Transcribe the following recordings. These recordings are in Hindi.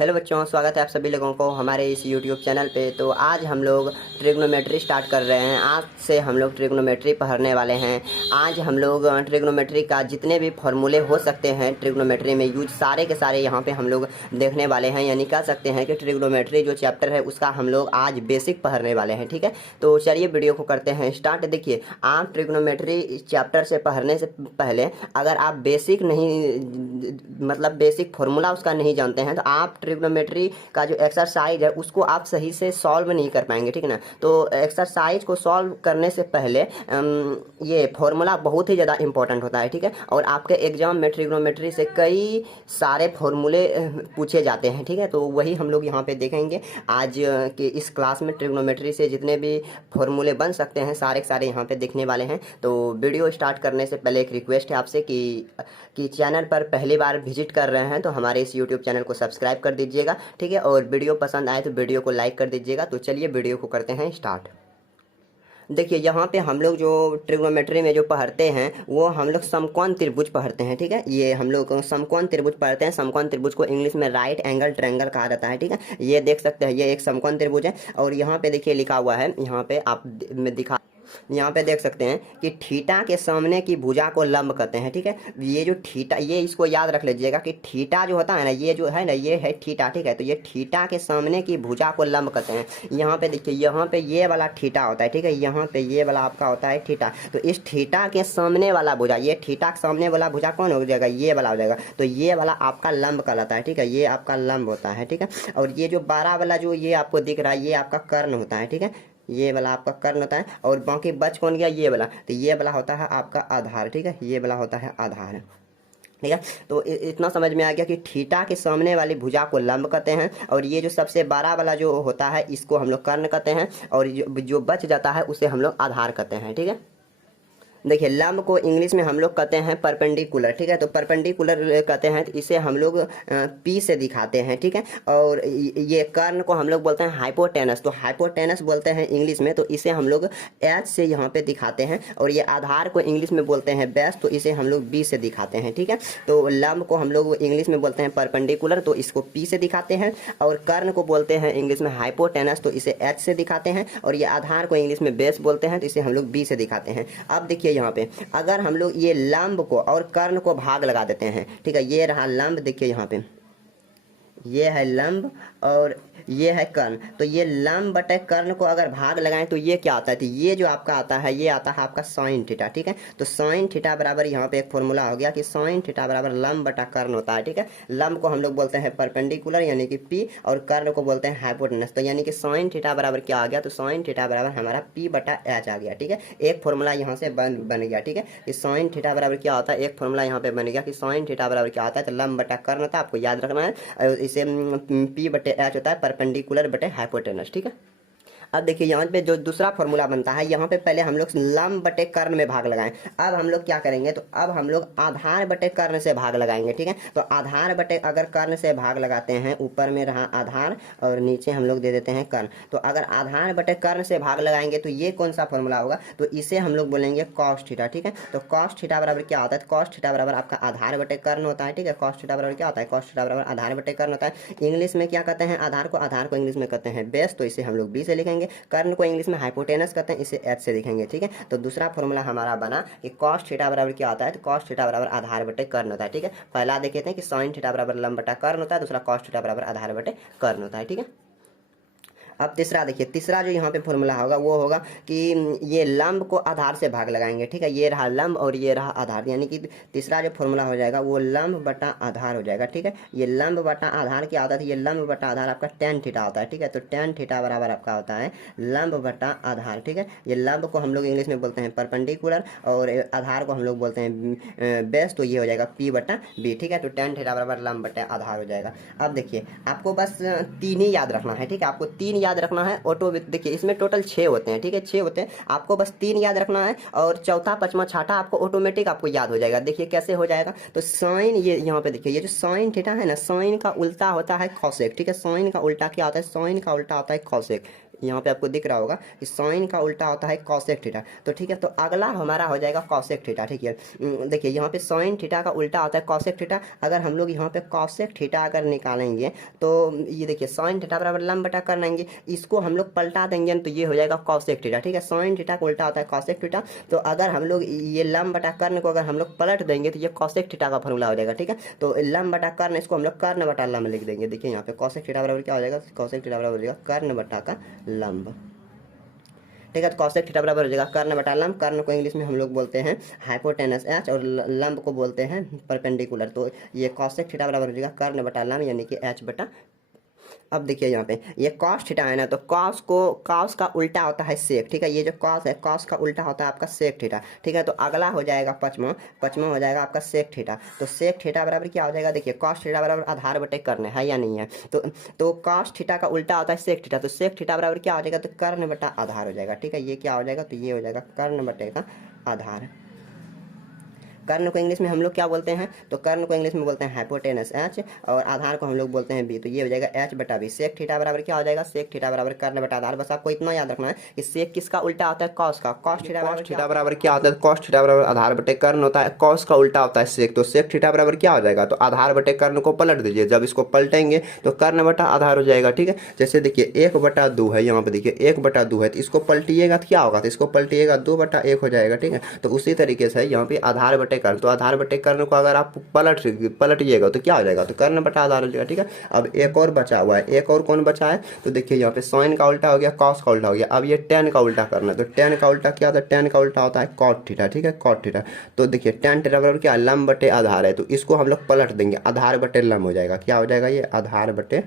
हेलो बच्चों, स्वागत है आप सभी लोगों को हमारे इस यूट्यूब चैनल पे। तो आज हम लोग ट्रिग्नोमेट्री स्टार्ट कर रहे हैं। आज से हम लोग ट्रिग्नोमेट्री पढ़ने वाले हैं। आज हम लोग ट्रिग्नोमेट्री का जितने भी फॉर्मूले हो सकते हैं ट्रिग्नोमेट्री में यूज, सारे के सारे यहाँ पे हम लोग देखने वाले हैं। यानी कह सकते हैं कि ट्रिग्नोमेट्री जो चैप्टर है उसका हम लोग आज बेसिक पढ़ने वाले हैं। ठीक है, तो चलिए वीडियो को करते हैं स्टार्ट। देखिए, आप ट्रिग्नोमेट्री चैप्टर से पढ़ने से पहले अगर आप बेसिक नहीं, मतलब बेसिक फार्मूला उसका नहीं जानते हैं, तो आप ट्रिग्नोमेट्री का जो एक्सरसाइज है उसको आप सही से सॉल्व नहीं कर पाएंगे। ठीक है ना, तो एक्सरसाइज को सॉल्व करने से पहले ये फार्मूला बहुत ही ज़्यादा इंपॉर्टेंट होता है। ठीक है, और आपके एग्जाम में ट्रिग्नोमेट्री से कई सारे फार्मूले पूछे जाते हैं। ठीक है, तो वही हम लोग यहाँ पे देखेंगे आज के इस क्लास में। ट्रिग्नोमेट्री से जितने भी फार्मूले बन सकते हैं सारे के सारे यहाँ पे देखने वाले हैं। तो वीडियो स्टार्ट करने से पहले एक रिक्वेस्ट है आपसे कि चैनल पर पहली बार विजिट कर रहे हैं तो हमारे इस यूट्यूब चैनल को सब्सक्राइब कर दीजिएगा। ठीक है, और वीडियो पसंद आए तो वीडियो को लाइक कर दीजिएगा। तो चलिए वीडियो को करते हैं स्टार्ट। देखिए, यहाँ पे हम लोग जो ट्रिग्नोमेट्री में जो पढ़ते हैं वो हम लोग समकोण त्रिभुज पढ़ते हैं। ठीक है, ये हम लोग समकोण त्रिभुज पढ़ते हैं। समकोण त्रिभुज को इंग्लिश में राइट एंगल ट्रायंगल कहा जाता है। ठीक है, ये देख सकते हैं, ये एक समकोण त्रिभुज है। और यहाँ पे देखिए लिखा हुआ है, यहाँ पे आप यहाँ पे देख सकते हैं कि थीटा के सामने की भुजा को लंब कहते हैं। ठीक है, ये जो थीटा, ये इसको याद रख लीजिएगा कि थीटा जो होता है ना, ये जो है ना, ये है थीटा। ठीक है, तो ये थीटा के सामने की भुजा को लंब कहते हैं। यहाँ पे देखिए, यहाँ पे ये वाला थीटा होता है। ठीक है, यहाँ पे ये वाला आपका होता है थीटा। तो इस थीटा के सामने वाला भुजा, ये थीटा के सामने वाला भुजा कौन हो जाएगा? ये वाला हो जाएगा। तो ये वाला आपका लंब कहलाता है। ठीक है, ये आपका लंब होता है। ठीक है, और ये जो 12 वाला जो ये आपको दिख रहा है, ये आपका कर्ण होता है। ठीक है, ये वाला आपका कर्ण होता है। और बाकी बच कौन गया? ये वाला। तो ये वाला होता है आपका आधार। ठीक है, ये वाला होता है आधार। ठीक है, तो इतना समझ में आ गया कि थीटा के सामने वाली भुजा को लंब कहते हैं, और ये जो सबसे बड़ा वाला जो होता है इसको हम लोग कर्ण कहते हैं, और जो बच जाता है उसे हम लोग आधार कहते हैं। ठीक है, देखिए, लंब को इंग्लिश में हम लोग कहते हैं परपेंडिकुलर। ठीक है, तो परपेंडिकुलर कहते हैं, तो इसे हम लोग पी से दिखाते हैं। ठीक है, और ये कर्ण को हम लोग बोलते हैं हाइपोटेनस। तो हाइपोटेनस बोलते हैं इंग्लिश में, तो इसे हम लोग एच से यहाँ पे दिखाते हैं। और ये आधार को इंग्लिश में बोलते हैं बेस, तो इसे हम लोग बी से दिखाते हैं। ठीक है, तो लंब को हम लोग इंग्लिश में बोलते हैं परपेंडिकुलर, तो इसको पी से दिखाते हैं। और कर्ण को बोलते हैं इंग्लिश में हाइपोटेनस, तो इसे एच से दिखाते हैं। और ये आधार को इंग्लिश में बेस बोलते हैं, तो इसे हम लोग बी से दिखाते हैं। अब देखिए, यहाँ पे अगर हम लोग ये लंब को और कर्ण को भाग लगा देते हैं। ठीक है, ये रहा लंब, देखिए यहाँ पे ये है लंब और ये है कर्ण। तो ये लंब बटे कर्ण को अगर भाग लगाएं तो ये क्या आता है? तो ये जो आपका आता है, ये आता है आपका साइन थीटा। ठीक है, तो साइन थीटा बराबर यहाँ पे एक फॉर्मूला हो गया कि साइन थीटा बराबर लंब बटा कर्ण होता है। ठीक है, लंब को हम लोग बोलते हैं परपेंडिकुलर यानी कि पी, और कर्ण को बोलते हैं हाइपोटेनस। तो यानी कि साइन थीटा बराबर क्या आ गया? तो साइन थीटा बराबर हमारा पी बटा एच आ गया। ठीक है, एक फॉर्मूला यहाँ से बन गया। ठीक है, कि साइन थीटा बराबर क्या होता है? एक फॉर्मूला यहाँ पे बन गया कि साइन थीटा बराबर क्या होता है? तो लंब बटा कर्ण होता है, आपको याद रखना है। इसे पी बटे एच होता है परपेंडिकुलर बटे हाइपोटेनस। ठीक है, अब देखिए यहाँ पे जो दूसरा फॉर्मूला बनता है, यहाँ पे पहले हम लोग लंब बटे कर्ण में भाग लगाएं। अब हम लोग क्या करेंगे? तो अब हम लोग आधार बटे कर्ण से भाग लगाएंगे। ठीक है, तो आधार बटे अगर कर्ण से भाग लगाते हैं, ऊपर में रहा आधार और नीचे हम लोग दे देते हैं कर्ण। तो अगर आधार बटे कर्ण से भाग लगाएंगे तो ये कौन सा फॉर्मूला होगा? तो इसे हम लोग बोलेंगे कॉस थीटा। ठीक है, तो कॉस थीटा बराबर क्या होता है? कॉस थीटा बराबर आपका आधार बटे कर्ण होता है। ठीक है, कॉस थीटा बराबर क्या होता है? कॉस थीटा बराबर आधार बटे कर्ण होता है। इंग्लिश में क्या कहते हैं? आधार को इंग्लिश में कहते हैं बेस, तो इसे हम लोग बी से लिखेंगे। कर्ण को इंग्लिश में हाइपोटेनस कहते हैं, इसे एच से लिखेंगे। ठीक है, तो दूसरा फॉर्मूला हमारा बना कि कॉस थीटा बराबर क्या होता है? तो कॉस थीटा बराबर आधार बटे कर्ण होता है। ठीक है, पहला देखे थे कि साइन थीटा बराबर लंब बटा कर्ण होता है, दूसरा कॉस थीटा बराबर आधार बटे कर्ण होता है। ठीक है, अब तीसरा देखिए, तीसरा जो यहाँ पे फॉर्मूला होगा वो होगा कि ये लंब को आधार से भाग लगाएंगे। ठीक है, ये रहा लंब और ये रहा आधार, यानी कि तीसरा जो फॉर्मूला हो जाएगा वो लंब बटा आधार हो जाएगा। ठीक है, ये लंब बटा आधार क्या होता है? ये लंब बटा आधार आपका टेन थीटा होता है। ठीक है, तो टेन थीटा बराबर आपका होता है लंब बटा आधार। ठीक है, ये लंब को हम लोग इंग्लिश में बोलते हैं परपेंडिकुलर और आधार को हम लोग बोलते हैं बेस, तो ये हो जाएगा पी बटा बी। ठीक है, तो टेन थीटा बराबर लंब बटा आधार हो जाएगा। अब देखिए, आपको बस तीन ही याद रखना है। ठीक है, आपको तीन याद रखना है। ऑटो देखिए, इसमें टोटल 6 होते हैं। ठीक है, 6 होते हैं, आपको बस 3 याद रखना है, और चौथा पांचवा छठा आपको ऑटोमेटिक आपको याद हो जाएगा। देखिए कैसे हो जाएगा? तो साइन, ये यहाँ पे देखिए, ये जो साइन थीटा है ना, साइन का उल्टा होता है कॉसेक। ठीक है, साइन का उल्टा क्या होता है? साइन का उल्टा होता है कॉसेक। यहाँ पे आपको दिख रहा होगा कि साइन का उल्टा होता है कॉसेक थीटा। तो ठीक है, तो अगला हमारा हो जाएगा कॉसेक थीटा। ठीक है, देखिए यहाँ पे साइन थीटा का उल्टा होता है कॉसेक थीटा। अगर हम लोग यहाँ पे कॉसेक थीटा अगर निकालेंगे तो ये देखिए साइन थीटा बराबर लंब बटा कर्न आएंगे, इसको हम लोग पलटा देंगे तो ये हो जाएगा कॉसेक थीटा। ठीक है, साइन थीटा का उल्टा होता है कॉसेक थीटा। तो अगर हम लोग ये लंब बटा कर्न को अगर हम लोग पलट देंगे तो ये कॉसेक थीटा का फॉर्मूला हो जाएगा। ठीक है, तो लंब बटा कर्न इसको हम लोग कर्ण बटा लंब लिख देंगे। देखिए यहाँ पे कॉसेक थीटा बराबर क्या हो जाएगा, कॉसेक थीटा बराबर हो जाएगा कर्ण बटा का लंब। ठीक है, तो कॉसेक थीटा बराबर हो जाएगा कर्ण बटा लंब। कर्ण को इंग्लिश में हम लोग बोलते हैं हाइपोटेनस एच और लंब को बोलते हैं परपेंडिकुलर। तो ये कॉसेक थीटा बराबर हो जाएगा कर्ण बटा लंब यानी कि एच बटा। अब देखिए यहाँ पे ये कॉस थीटा है ना, तो कॉस का उल्टा होता है सेक। ठीक है, ये जो कॉस है कॉस का उल्टा होता है आपका सेक थीटा। ठीक है, तो अगला हो जाएगा पचमा हो जाएगा आपका सेक थीटा। तो सेक थीटा बराबर क्या हो जाएगा, देखिए कॉस थीटा बराबर आधार बटे कर्ण है या नहीं है। तो कॉस थीटा का उल्टा होता है सेक थीटा। तो सेक थीटा बराबर क्या हो जाएगा, तो कर्ण बटा आधार हो जाएगा। ठीक है, ये क्या हो जाएगा, तो ये हो जाएगा कर्ण बटे का आधार। कर्ण को इंग्लिश में हम लोग क्या बोलते हैं, तो कर्ण को इंग्लिश में बोलते हैं हाइपोटेनस एच और आधार को हम लोग बोलते हैं बी। तो ये हो जाएगा एच बटा बी। सेक थीटा बराबर क्या हो जाएगा, सेक थीटा बराबर कर्ण बटा आधार। बस आपको इतना याद रखना है कि सेक किसका उल्टा होता है, कॉस का। कॉस थीटा बराबर क्या होता है, कॉस थीटा बराबर आधार बटे कर्ण होता है। कॉस का उल्टा होता है सेक। तो सेक थीटा बराबर क्या हो जाएगा, तो आधार बटे कर्ण को पलट दीजिए। जब इसको पलटेंगे तो कर्ण बटा आधार हो जाएगा। ठीक है, जैसे देखिए 1/2 है, यहाँ पे देखिए 1/2 है, तो इसको पलटिएगा तो क्या होगा, तो इसको पलटिएगा 2/1 हो जाएगा। ठीक है, तो उसी तरीके से यहाँ पे आधार बटे कर्ण। तो आधार बटे कर्ण को अगर आप पलटिएगा तो क्या हो जाएगा, तो कर्ण बटा आधार हो जाएगा। ठीक है, अब एक और बचा हुआ है, एक और कौन बचा है, तो देखिए यहाँ पे साइन का उल्टा हो गया, कॉस का उल्टा हो गया। अब ये टेन का उल्टा करना है, तो टेन का उल्टा क्या होता है, टेन का उल्टा होता है कॉट थीटा। ठीक है, कॉट थीटा। तो देखिए टेन थीटा बराबर क्या, लंब बटे आधार है, तो इसको हम लोग पलट देंगे, आधार बटे लंब हो जाएगा। क्या हो जाएगा, ये आधार बटे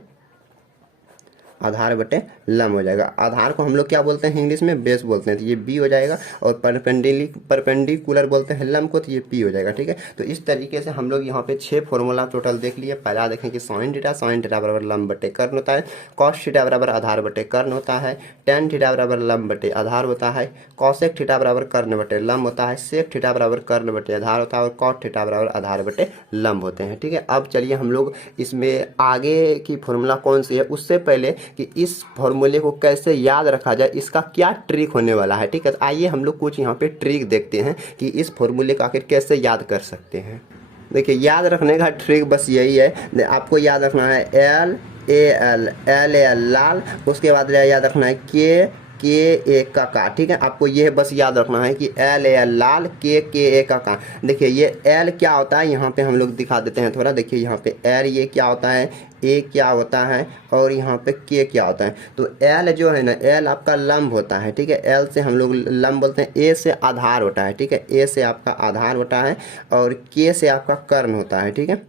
लंब हो जाएगा। आधार को हम लोग क्या बोलते हैं इंग्लिश में, बेस बोलते हैं, तो ये बी हो जाएगा। और परपेंडिकुलर बोलते हैं लंब को, तो ये पी हो जाएगा। ठीक है, तो इस तरीके से हम लोग यहाँ पे 6 फॉर्मूला टोटल देख लिए। पहला देखें कि साइन थीटा बराबर लंब बटे कर्ण होता है, कॉस थीटा बराबर आधार बटे कर्ण होता है, टेन थीटा बराबर लंब बटे आधार होता है, कॉसेक थीटा बराबर कर्ण बटे लंब होता है, सेक थीटा बराबर कर्ण बटे आधार होता है और कॉट थीटा बराबर आधार बटे लंब होते हैं। ठीक है, अब चलिए हम लोग इसमें आगे की फॉर्मूला कौन सी है, उससे पहले कि इस फॉर्मूले को कैसे याद रखा जाए, इसका क्या ट्रिक होने वाला है। ठीक है, तो आइए हम लोग कुछ यहाँ पे ट्रिक देखते हैं कि इस फॉर्मूले को आखिर कैसे याद कर सकते हैं। देखिए याद रखने का ट्रिक बस यही है, आपको याद रखना है एल लाल, उसके बाद याद रखना है के ए का। ठीक है, आपको ये बस याद रखना है कि एल लाल के ए का। देखिए ये एल क्या होता है, यहाँ पे हम लोग दिखा देते हैं थोड़ा। देखिए यहाँ पे एल ये क्या होता है, ए क्या होता है और यहाँ पे के क्या होता है। तो एल जो है ना, एल आपका लंब होता है। ठीक है, एल से हम लोग लंब बोलते हैं, ए से आधार होता है। ठीक है, ए से आपका आधार होता है और के से आपका कर्ण होता है। ठीक है,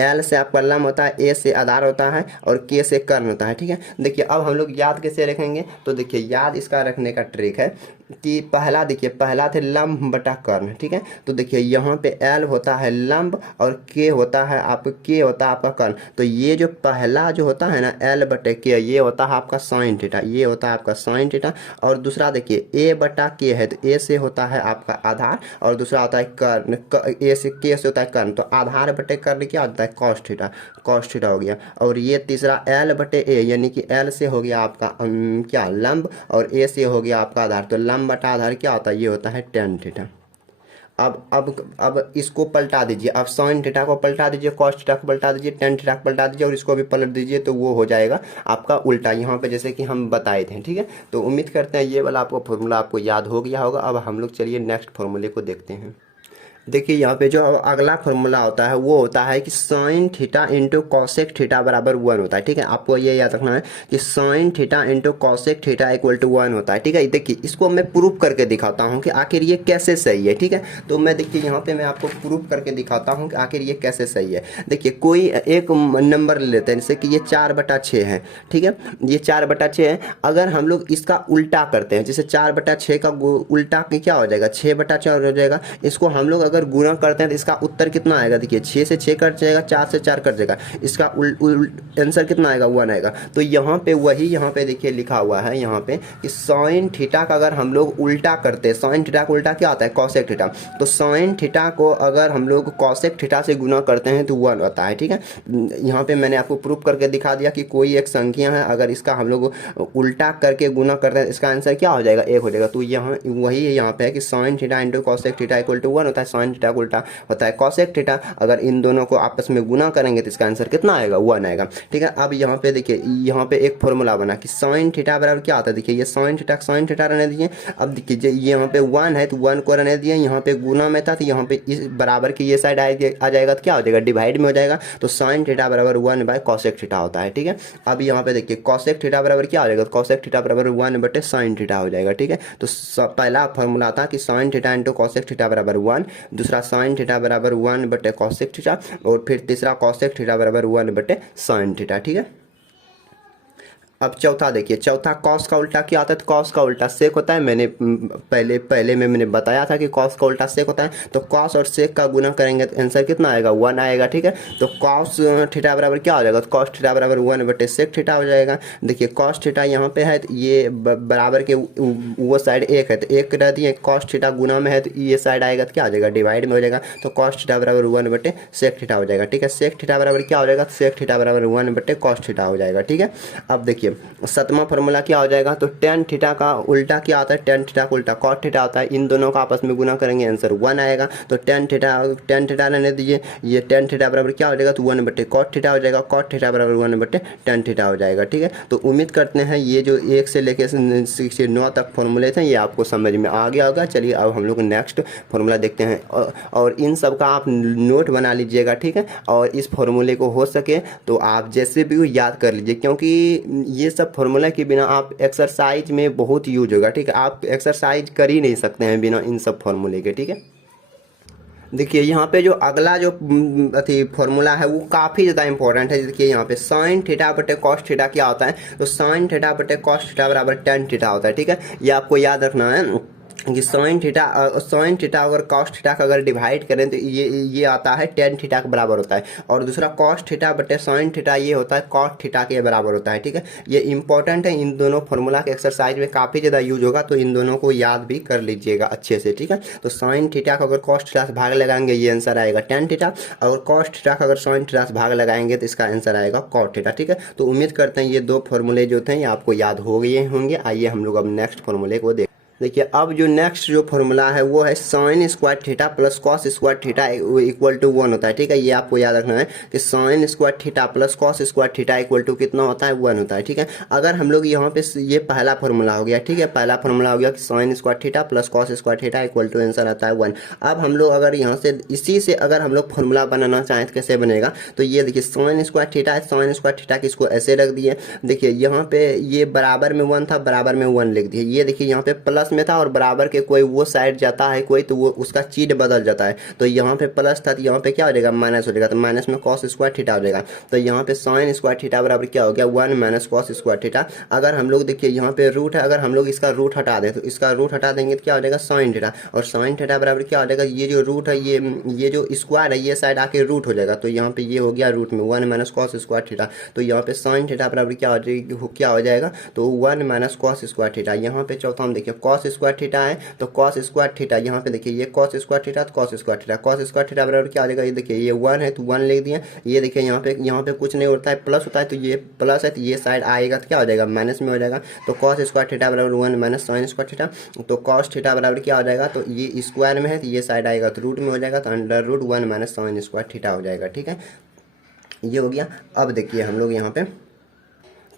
एल से आपका लंब होता है, ए से आधार होता है और के से कर्ण होता है। ठीक है, देखिए अब हम लोग याद कैसे रखेंगे, तो देखिए याद इसका रखने का ट्रिक है कि पहला देखिए, पहला थे लंब बटा कर्ण। ठीक है, तो देखिए यहाँ पे एल होता है लंब और के होता है आपका कर्ण। तो ये जो पहला जो होता है ना एल बटे के, ये होता है आपका साइन थीटा, ये होता है आपका साइन थीटा। और दूसरा देखिए ए बटा के है, तो ए से होता है आपका आधार और दूसरा होता है कर्ण, ए से के से होता है कर्ण। तो आधार बटे कर्ण क्या होता है, कॉस थीटा हो गया। और ये तीसरा एल बटे ए, यानी कि एल से हो गया आपका क्या लंब और ए से हो गया आपका आधार। तो लंब बटा आधार क्या होता है, ये होता है टेन थीटा। अब इसको पलटा दीजिए, अब साइन थीटा को पलटा दीजिए, कॉस थीटा को पलटा दीजिए, टेन थीटा को पलटा दीजिए और इसको भी पलट दीजिए, तो वो हो जाएगा आपका उल्टा, यहाँ पे जैसे कि हम बताए थे। ठीक है, तो उम्मीद करते हैं ये वाला आपको फॉर्मूला आपको याद हो गया होगा। अब हम लोग चलिए नेक्स्ट फॉर्मूले को देखते हैं। देखिए यहाँ पे जो अगला फॉर्मूला होता है वो होता है कि sine theta into cosec theta बराबर 1 होता है। ठीक है, आपको ये याद रखना है कि sine theta into cosec theta equal to 1 होता है। ठीक है, देखिए इसको मैं प्रूफ करके दिखाता हूँ कि आखिर ये कैसे सही है। ठीक है, तो मैं देखिए यहाँ पे मैं आपको प्रूफ करके दिखाता हूँ कि आखिर ये कैसे सही है। देखिए कोई एक नंबर ले लेते हैं, जैसे कि ये 4/6 है। ठीक है, ये 4/6 है। अगर हम लोग इसका उल्टा करते हैं, जैसे 4/6 का उल्टा क्या हो जाएगा, 6/4 हो जाएगा। इसको हम लोग अगर अगर गुना करते हैं तो इसका उत्तर कितना आएगा, देखिए 6 से 6 कट जाएगा, 4 से 4 कट जाएगा, इसका आंसर कितना आएगा, 1 आएगा। तो यहाँ पे वही यहाँ पे देखिए लिखा हुआ है यहाँ पे कि साइन थीटा का अगर हम लोग उल्टा करते हैं, साइन थीटा का उल्टा क्या आता है, कॉसेक थीटा। तो साइन थीटा को अगर हम लोग कॉसेक थीटा से गुना करते हैं तो 1 आता है, ठीक है। यहाँ पे मैंने आपको प्रूफ करके दिखा दिया कि कोई एक संख्या है, अगर इसका हम लोग उल्टा करके गुना करते हैं इसका आंसर क्या हो जाएगा, 1 हो जाएगा। तो यहाँ वही यहाँ पे है कि sine theta into cosec theta equal to 1 होता है, साइन थीटा का उल्टा होता है कॉसेक थीटा। अगर इन दोनों को आपस में गुना करेंगे तो इसका आंसर कितना आएगा, 1 आएगा, ठीक है। अब यहाँ पे देखिए यहाँ पे एक फॉर्मूला बना कि साइन थीटा बराबर क्या आता है, देखिए ये साइन थीटा रहने दीजिए। अब देखिए ये यहाँ पे 1 है तो 1 को रहने दिए, यहाँ पे गुना में था तो यहाँ पे इस बराबर की ये साइड आ जाएगा तो क्या हो जाएगा, डिवाइड में हो जाएगा। तो साइन थीटा बराबर 1 बाय कॉसेक थीटा होता है, ठीक है। अब यहाँ पे देखिए कॉसेक थीटा बराबर क्या हो जाएगा, कॉसेक थीटा बराबर 1 बटे साइन थीटा हो जाएगा, ठीक है। तो पहला फॉर्मूला था कि sine theta into cosec theta बराबर 1, दूसरा साइन थीटा बराबर 1 बटे कॉसेक थीटा, और फिर तीसरा कॉसेक थीटा बराबर 1 बटे साइन थीटा, ठीक है। अब चौथा देखिए, चौथा कॉस का उल्टा क्या आता है, तो कॉस का उल्टा सेक होता है। मैंने पहले में मैंने बताया था कि कॉस का उल्टा सेक होता है। तो कॉस और सेक का गुना करेंगे तो आंसर कितना आएगा, 1 आएगा, ठीक है। तो कॉस थीटा बराबर क्या हो जाएगा, तो कॉस थीटा बराबर 1 बटे सेक थीटा हो जाएगा। देखिए कॉस थीटा यहाँ पे है तो ये बराबर के वो साइड 1 है तो 1 रह दिए, कॉस थीटा गुना में है तो ये साइड आएगा तो क्या हो जाएगा, डिवाइड में हो जाएगा। तो कॉस थीटा बराबर 1 बटे सेक थीटा हो जाएगा, ठीक है। सेक थीटा बराबर क्या हो जाएगा, सेक थीटा बराबर 1 बटे कॉस थीटा हो जाएगा, ठीक है। अब देखिए सतमा फॉर्मूला क्या हो जाएगा, तो टेन थीटा का उल्टा क्या आता है, टेन थीटा का उल्टा कॉट थीटा होता है। इन दोनों का आपस में गुना करेंगे आंसर 1 आएगा। तो टेन थीटा रहने दीजिए, ये टेन थीटा बराबर क्या हो जाएगा, तो 1 बटे कॉट थीटा हो जाएगा, कॉट थीटा बराबर 1 बटे टेन थीटा हो जाएगा, ठीक है। तो उम्मीद करते हैं ये जो 1 से लेकर 6 से 9 तक फॉर्मूले थे ये आपको समझ में आ गया होगा। चलिए अब हम लोग नेक्स्ट फॉर्मूला देखते हैं, और इन सब का आप नोट बना लीजिएगा, ठीक है। और इस फॉर्मूले को हो सके तो आप जैसे भी याद कर लीजिए, क्योंकि ये सब फॉर्मूला के बिना आप एक्सरसाइज में बहुत यूज होगा, ठीक है। आप एक्सरसाइज कर ही नहीं सकते हैं बिना इन सब फॉर्मूले के, ठीक है। देखिए यहाँ पे जो अगला जो फॉर्मूला है वो काफ़ी ज़्यादा इंपॉर्टेंट है। देखिए यहाँ पे साइन थीटा बटे कॉस थीटा क्या होता है, तो साइन थीटा बटे कॉस थीटा बराबर टेन थीटा होता है, ठीक है। ये आपको याद रखना है कि साइन थीटा अगर कॉस थीटा का अगर डिवाइड करें तो ये आता है टेन थीटा के बराबर होता है, और दूसरा कॉस थीटा बटे साइन थीटा ये होता है कॉस थीटा के बराबर होता है, ठीक है। ये इंपॉर्टेंट है, इन दोनों फॉर्मूला के एक्सरसाइज में काफ़ी ज़्यादा यूज होगा, तो इन दोनों को याद भी कर लीजिएगा अच्छे से, ठीक है। तो साइन थीटा का अगर कॉस थीटा से भाग लगाएंगे ये आंसर आएगा टेन थीटा, और कॉस थीटा का अगर साइन थीटा से भाग लगाएंगे तो इसका आंसर आएगा कॉस थीटा, ठीक है। तो उम्मीद करते हैं ये दो फॉर्मूले जो थे ये आपको याद हो गए होंगे। आइए हम लोग अब नेक्स्ट फॉर्मूले को देखिए अब जो नेक्स्ट जो फॉर्मूला है वो है sine square theta plus cos square theta equal to 1 होता है, ठीक है। ये आपको याद रखना है कि sine square theta plus cos square theta equal to कितना होता है, 1 होता है, ठीक है। अगर हम लोग यहाँ पे ये पहला फॉर्मूला हो गया, ठीक है, पहला फॉर्मूला हो गया कि sine square theta plus cos square theta equal to answer आता है 1। अब हम लोग अगर यहाँ से इसी से अगर हम लोग फॉर्मूला बनाना चाहें तो कैसे बनेगा, तो ये देखिए साइन स्क्वायर थीटा है, साइन स्क्वायर थीटा की इसको ऐसे रख दिए। देखिए यहाँ पे ये बराबर में 1 था, बराबर में 1 लिख दिए। ये देखिए यहाँ पे प्लस में था और बराबर के कोई वो साइड जाता है कोई, तो वो उसका चीज बदल जाता है। तो यहाँ पे प्लस था तो यहाँ पे क्या हो जाएगा, माइनस हो जाएगा, तो माइनस में कॉस स्क्वायर थीटा हो जाएगा। तो यहाँ पे साइन स्क्वायर थीटा बराबर क्या हो गया, 1 माइनस कॉस स्क्वायर थीटा। अगर हम लोग देखिए यहाँ पे रूट है, अगर हम लोग इसका रूट हटा दें तो इसका रूट हटा देंगे तो क्या हो जाएगा, साइन थीटा, और साइन थीटा बराबर क्या हो जाएगा, ये जो रूट है ये जो स्क्वायर है ये साइड आके रूट हो जाएगा। तो यहाँ पे ये हो गया रूट में 1 माइनस कॉस स्क्वायर थीटा। तो यहाँ पे साइन थीटा बराबर क्या हो जाएगा, तो 1 माइनस कॉस स्क्वायर थीटा। यहाँ पे चौथा हम देखिए कॉस स्क्वायर थीटा है, तो कॉस स्क्वायर थीटा यहाँ पे देखिए ये कॉस स्क्वायर थीटा तो cos square theta, cos square theta बराबर क्या आ जाएगा, ये देखिए ये 1 है तो 1 लिख दिए। ये देखिए यहाँ पे कुछ नहीं होता है, प्लस होता है, तो ये प्लस है तो ये साइड आएगा तो क्या हो जाएगा, माइनस में हो जाएगा। तो कॉस स्क्वायर थीटा बराबर 1 माइनस साइन स्क्वायर थीटा। तो कॉस थीटा बराबर क्या हो जाएगा, तो ये स्क्वायर में है तो ये साइड आएगा तो रूट में हो जाएगा, तो under root 1 minus sine square theta हो जाएगा, ठीक है। ये हो गया। अब देखिए हम लोग यहाँ पे,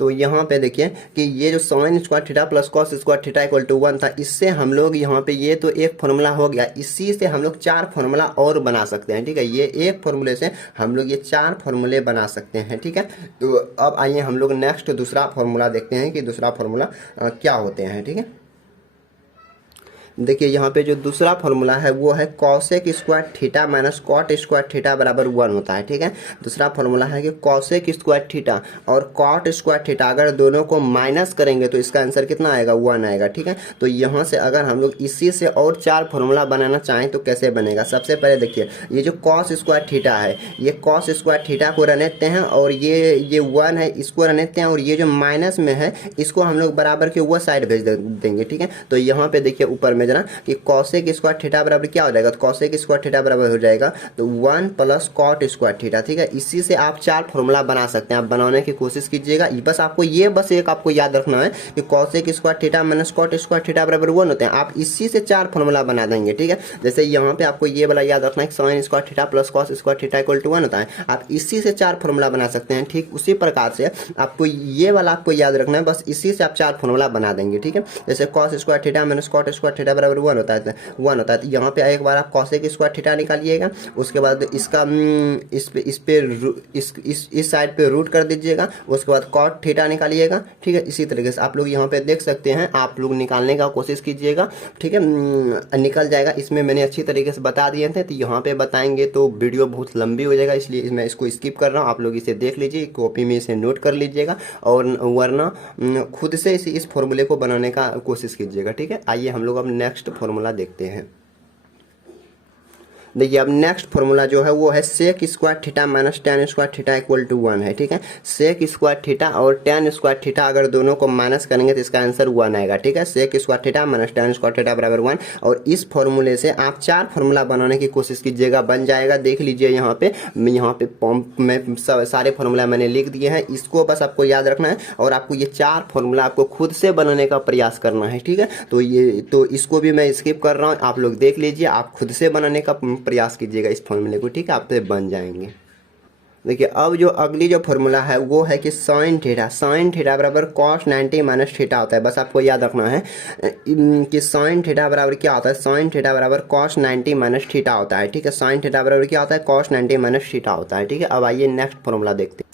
तो यहाँ पे देखिए कि ये जो sine square theta plus cos square theta equal to 1 था, इससे हम लोग यहाँ पे ये तो एक फॉर्मूला हो गया, इसी से हम लोग 4 फॉर्मूला और बना सकते हैं, ठीक है। ये एक फॉर्मूले से हम लोग ये 4 फॉर्मूले बना सकते हैं, ठीक है। तो अब आइए हम लोग नेक्स्ट दूसरा फॉर्मूला देखते हैं कि दूसरा फॉर्मूला क्या होते हैं, ठीक है। देखिए यहाँ पे जो दूसरा फॉर्मूला है वो है cosec square theta minus cot square theta बराबर 1 होता है। ठीक है, दूसरा फॉर्मूला है कि कॉसेक स्क्वायर थीटा और कॉट स्क्वायर थीटा अगर दोनों को माइनस करेंगे तो इसका आंसर कितना आएगा, 1 आएगा। ठीक है, तो यहाँ से अगर हम लोग इसी से और 4 फॉर्मूला बनाना चाहें तो कैसे बनेगा। सबसे पहले देखिए ये जो कॉस स्क्वायर थीटा है, ये कॉस स्क्वायर थीटा को रहने देते हैं और ये 1 है इसको रहने देते हैं और ये जो माइनस में है इसको हम लोग बराबर के वो साइड भेज देंगे। ठीक है, तो यहाँ पे देखिए ऊपर में जरा कि कॉसेक स्क्वायर थीटा बराबर क्या हो जाएगा, तो कॉसेक स्क्वायर थीटा बराबर हो जाएगा तो 1 प्लस कॉट स्क्वायर थीटा। ठीक है, इसी से आप 4 फॉर्मूला बना सकते हैं। आप बनाने की कोशिश कीजिएगा। बस आपको एक आपको याद रखना है कि cosec square theta minus cot square theta बराबर 1 होते हैं। आप इसी से 4 फॉर्मूला बना देंगे। ठीक है, जैसे यहाँ पे आपको ये वाला याद रखना है कि sine square theta plus cos square theta equal to 1 होता है। आप इसी से 4 फॉर्मूला बना सकते हैं। ठीक उसी प्रकार से आपको ये वाला आपको याद रखना है, बस इसी से आप 4 फॉर्मूला बना देंगे। ठीक है, जैसे cos square theta minus cot square theta बराबर 1 होता है, 1 होता है। तो यहाँ पे एक बार आप कॉसेक स्क्वायर थीटा निकालिएगा, उसके बाद इसका इस साइड पे रूट कर दीजिएगा, उसके बाद कॉट थीटा निकालिएगा। ठीक है, इसी तरीके से आप लोग यहाँ पे देख सकते हैं, आप लोग निकालने का कोशिश कीजिएगा। ठीक है, निकल जाएगा। इसमें मैंने अच्छी तरीके से बता दिए थे, तो यहाँ पे बताएंगे तो वीडियो बहुत लंबी हो जाएगा, इसलिए मैं इसको स्किप कर रहा हूँ। आप लोग इसे देख लीजिए, कॉपी में इसे नोट कर लीजिएगा और वरना खुद से इस फॉर्मूले को बनाने का कोशिश कीजिएगा। ठीक है, आइए हम लोग अब नेक्स्ट फॉर्मूला देखते हैं। देखिए अब नेक्स्ट फॉर्मूला जो है वो है sec square theta minus tan square theta equal to 1 है। ठीक है, सेक स्क्वायर थीटा और टेन स्क्वायर थीटा अगर दोनों को माइनस करेंगे तो इसका आंसर 1 आएगा। ठीक है, sec square theta minus tan square theta बराबर 1। और इस फॉर्मूले से आप 4 फॉर्मूला बनाने की कोशिश कीजिएगा, बन जाएगा। देख लीजिए यहाँ पे पंप में सारे फॉर्मूला मैंने लिख दिए हैं, इसको बस आपको याद रखना है और आपको ये 4 फॉर्मूला आपको खुद से बनाने का प्रयास करना है। ठीक है, तो इसको भी मैं स्किप कर रहा हूँ, आप लोग देख लीजिए, आप खुद से बनाने का प्रयास कीजिएगा इस फॉर्मूले को। ठीक है, आप तो बन जाएंगे। देखिए अब जो अगली जो फॉर्मूला है वो है कि साइन थीटा बराबर कॉस 90 माइनस थीटा होता है। बस आपको याद रखना है कि साइन थीटा बराबर क्या होता है, साइन थीटा बराबर कॉस 90 माइनस थीटा होता है। ठीक है, साइन थीटा बराबर क्या होता है, कॉस 90 माइनस थीटा होता है। ठीक है, अब आइए नेक्स्ट फॉर्मूला देखते हैं।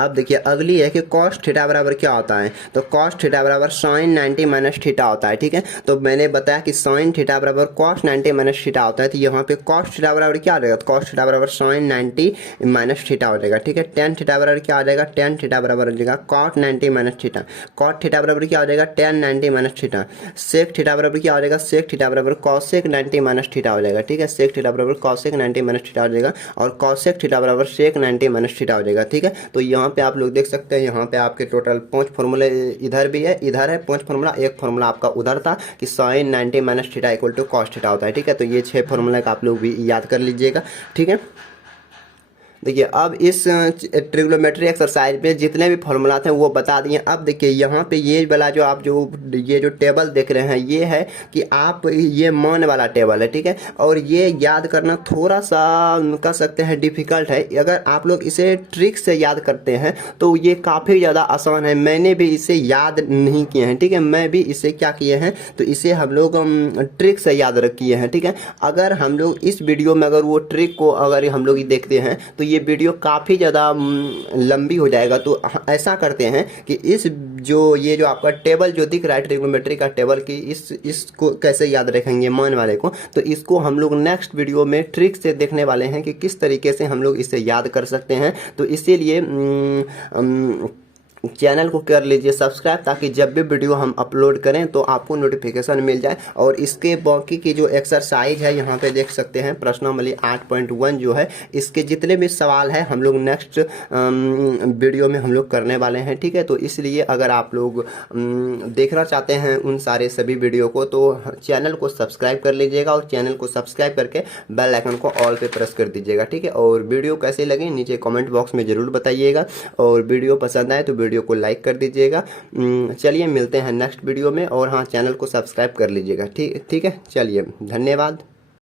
अब देखिए अगली है कि कॉस थीटा बराबर क्या होता है, तो कॉस थीटा बराबर साइन 90 माइनस थीटा होता है। ठीक है, तो मैंने बताया कि साइन थीटा बराबर कॉस 90 माइनस थीटा होता है, तो यहाँ पे कॉस थीटा बराबर क्या आ जाएगा, तो कॉस थीटा बराबर साइन 90 माइनस थीटा हो जाएगा। ठीक है, टेन थीटा बराबर क्या आ जाएगा, टेन थीटा बराबर हो जाएगा cot 90 minus theta. Cot theta बराबर क्या हो जाएगा, tan 90 minus theta. Sec theta बराबर क्या हो जाएगा, सेक थीटा बराबर कॉसेक 90 माइनस थीटा हो जाएगा। ठीक है, सेक थीटा बराबर कॉसेक 90 माइनस थीटा हो जाएगा और कॉसेक थीटा बराबर सेक 90 माइनस थीटा हो जाएगा। ठीक है, तो यहाँ पे आप लोग देख सकते हैं, यहाँ पे आपके टोटल 5 फॉर्मूले इधर भी है, इधर है 5 फॉर्मूला, एक फॉर्मूला आपका उधर था कि sine 90 minus theta equal to cos theta होता है। ठीक है, तो ये 6 फॉर्मूला का आप लोग भी याद कर लीजिएगा। ठीक है, देखिए अब इस ट्रिग्नोमेट्री एक्सरसाइज में जितने भी फॉर्मूला थे वो बता दिए। अब देखिए यहाँ पे ये वाला जो आप ये जो टेबल देख रहे हैं ये है कि आप ये मान वाला टेबल है। ठीक है, और ये याद करना थोड़ा सा कह सकते हैं डिफ़िकल्ट है। अगर आप लोग इसे ट्रिक से याद करते हैं तो ये काफ़ी ज़्यादा आसान है। मैंने भी इसे याद नहीं किए हैं। ठीक है, मैं भी इसे क्या किए हैं, तो इसे हम लोग ट्रिक से याद किए हैं। ठीक है, अगर हम लोग इस वीडियो में अगर वो ट्रिक को अगर हम लोग देखते हैं तो ये वीडियो काफ़ी ज़्यादा लंबी हो जाएगा। तो ऐसा करते हैं कि ये जो आपका टेबल जो दिख रहा है ट्रिग्नोमेट्री का टेबल की इसको कैसे याद रखेंगे मान वाले को, तो इसको हम लोग नेक्स्ट वीडियो में ट्रिक से देखने वाले हैं कि किस तरीके से हम लोग इसे याद कर सकते हैं। तो इसीलिए चैनल को कर लीजिए सब्सक्राइब, ताकि जब भी वीडियो हम अपलोड करें तो आपको नोटिफिकेशन मिल जाए। और इसके बाकी की जो एक्सरसाइज है यहाँ पे देख सकते हैं, प्रश्नावली 8.1 जो है, इसके जितने भी सवाल है हम लोग नेक्स्ट वीडियो में हम लोग करने वाले हैं। ठीक है, तो इसलिए अगर आप लोग देखना चाहते हैं उन सारे सभी वीडियो को तो चैनल को सब्सक्राइब कर लीजिएगा और चैनल को सब्सक्राइब करके बेल आइकन को ऑल पे प्रेस कर दीजिएगा। ठीक है, और वीडियो कैसे लगे नीचे कमेंट बॉक्स में ज़रूर बताइएगा और वीडियो पसंद आए तो वीडियो को लाइक कर दीजिएगा। चलिए मिलते हैं नेक्स्ट वीडियो में, और हाँ चैनल को सब्सक्राइब कर लीजिएगा। ठीक है, चलिए धन्यवाद।